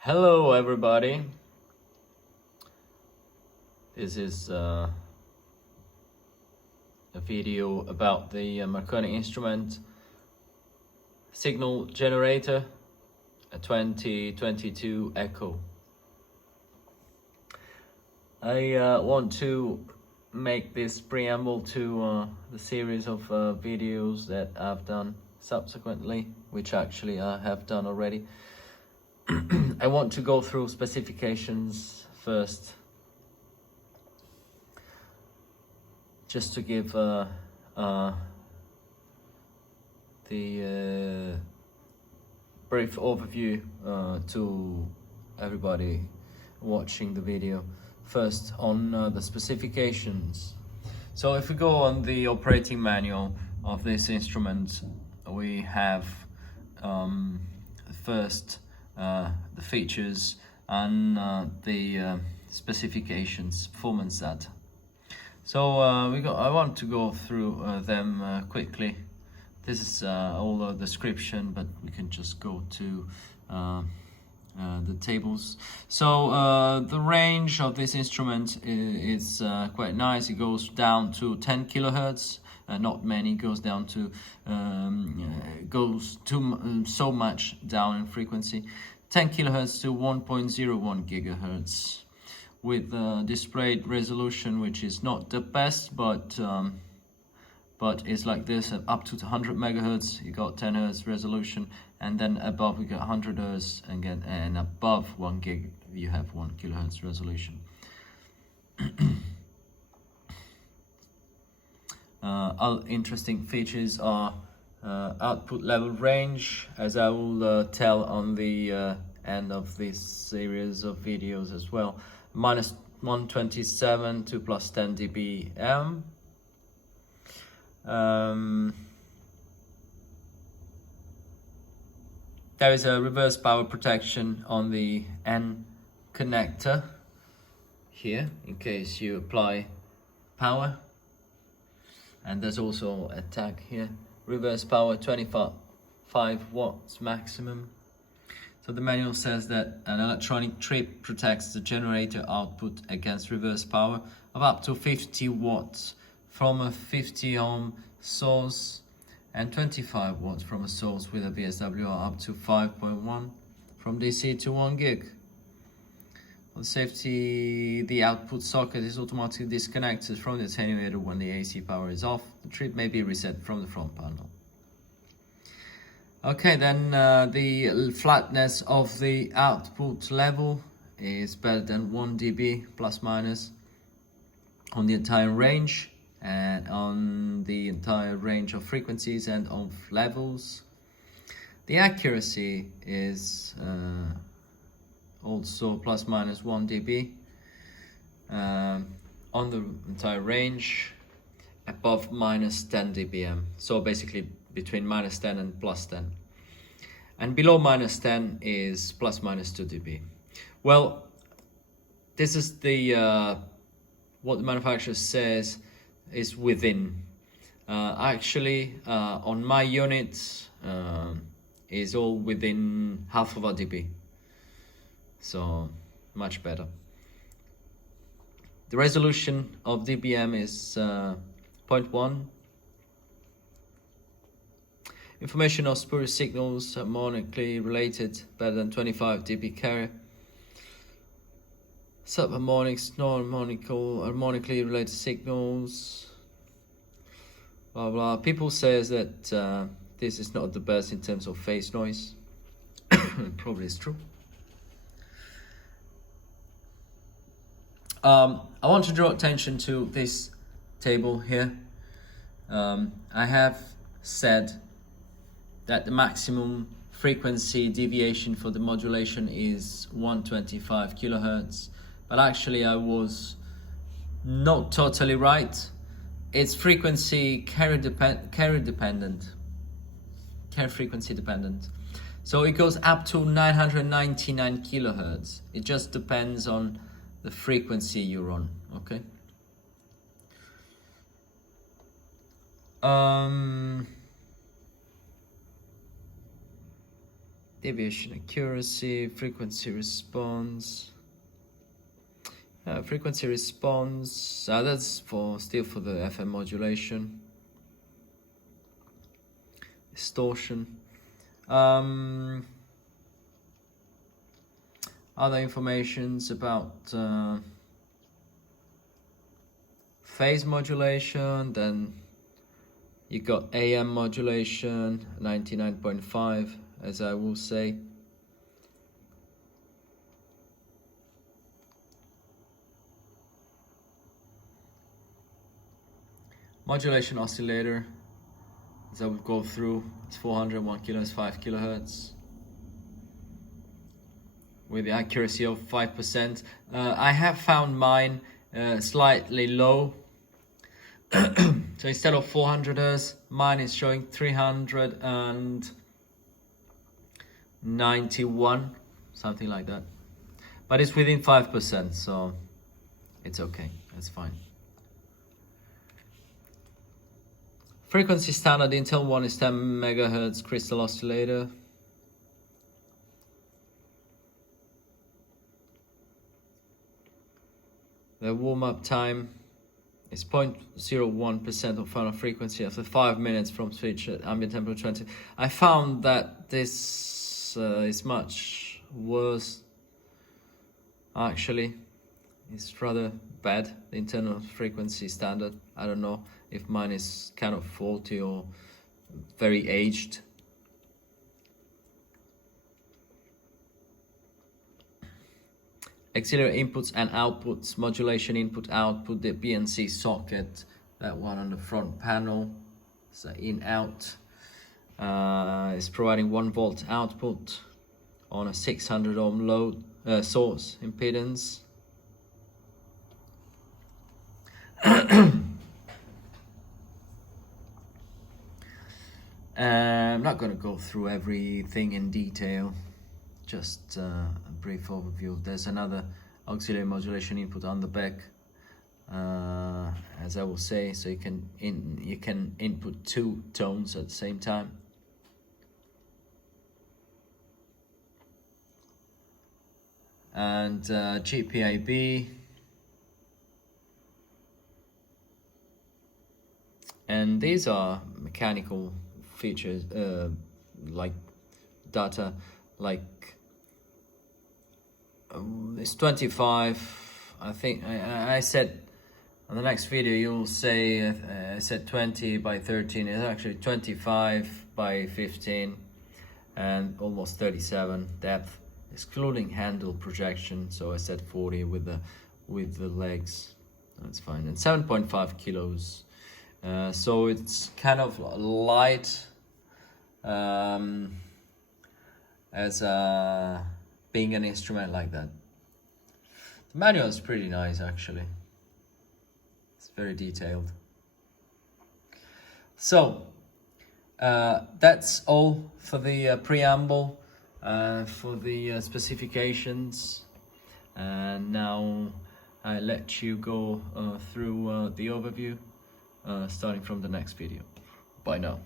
Hello everybody, this is a video about the Marconi instrument signal generator, a 2022 Echo. I want to make this preamble to the series of videos that I've done subsequently, which actually I have done already. I want to go through specifications first, just to give the brief overview to everybody watching the video. First, on the specifications. So if we go on the operating manual of this instrument, we have first the features and the specifications, performance data. So I want to go through them quickly. This is all the description, but we can just go to the tables. So the range of this instrument is quite nice. It goes down to 10 kilohertz. Not many, goes down to so much down in frequency, 10 kilohertz to 1.01 gigahertz, with displayed resolution which is not the best, but it's like this. Up to 100 megahertz you got 10 hertz resolution, and then above we got 100 hertz again, and above 1 gig you have 1 kilohertz resolution. Other interesting features are output level range, as I will tell on the end of this series of videos as well. Minus 127 to plus 10 dBm. There is a reverse power protection on the N connector here, in case you apply power. And there's also a tag here, reverse power 25 watts maximum. So the manual says that an electronic trip protects the generator output against reverse power of up to 50 watts from a 50 ohm source and 25 watts from a source with a VSWR up to 5.1 from DC to 1 gig. For safety, the output socket is automatically disconnected from the attenuator when the AC power is off. The trip may be reset from the front panel. Okay, then the flatness of the output level is better than 1 dB plus minus on the entire range, and on the entire range of frequencies and of levels. The accuracy is also plus minus 1 dB on the entire range, above minus 10 dBm. So basically between minus 10 and plus 10. And below minus 10 is plus minus 2 dB. Well, this is the what the manufacturer says is within. Actually, on my unit is all within half of a dB. So much better. The resolution of dBm is 0.1. Information of spurious signals harmonically related, better than 25 dB carrier. Subharmonics, harmonically related signals. Blah blah. People says that this is not the best in terms of phase noise. Probably is true. I want to draw attention to this table here. I have said that the maximum frequency deviation for the modulation is 125 kilohertz, but actually I was not totally right. It's frequency carrier frequency dependent. So it goes up to 999 kilohertz. It just depends on the frequency you're on, okay? deviation accuracy, frequency response. Frequency response, that's still for the FM modulation. Distortion. Other informations about phase modulation, then you got AM modulation, 99.5, as I will say. Modulation oscillator, as I will go through, it's 401 kilohertz, 5 kilohertz, with the accuracy of 5%. I have found mine slightly low. So instead of 400 Hz, mine is showing 391, something like that. But it's within 5%, so it's okay, that's fine. Frequency standard Intel one is 10 MHz crystal oscillator. The warm-up time is 0.01% of final frequency after 5 minutes from switch at ambient temperature 20. I found that this is much worse. Actually, it's rather bad, the internal frequency standard. I don't know if mine is kind of faulty or very aged. Auxiliary inputs and outputs, modulation input output, the BNC socket, that one on the front panel, so in out, is providing 1 volt output on a 600 ohm load source impedance. I'm not going to go through everything in detail, just a brief overview. There's another auxiliary modulation input on the back, as I will say, so you can input 2 tones at the same time. And GPIB, and these are mechanical features, like data, like it's 25. I think I said on the next video you'll say I said 20 by 13. It's actually 25 by 15 and almost 37 depth, excluding handle projection. So I said 40 with the legs. That's fine. And 7.5 kilos. So it's kind of light as being an instrument like that. The manual is pretty nice, actually. It's very detailed. So that's all for the preamble, for the specifications, and now I let you go through the overview, starting from the next video. Bye now.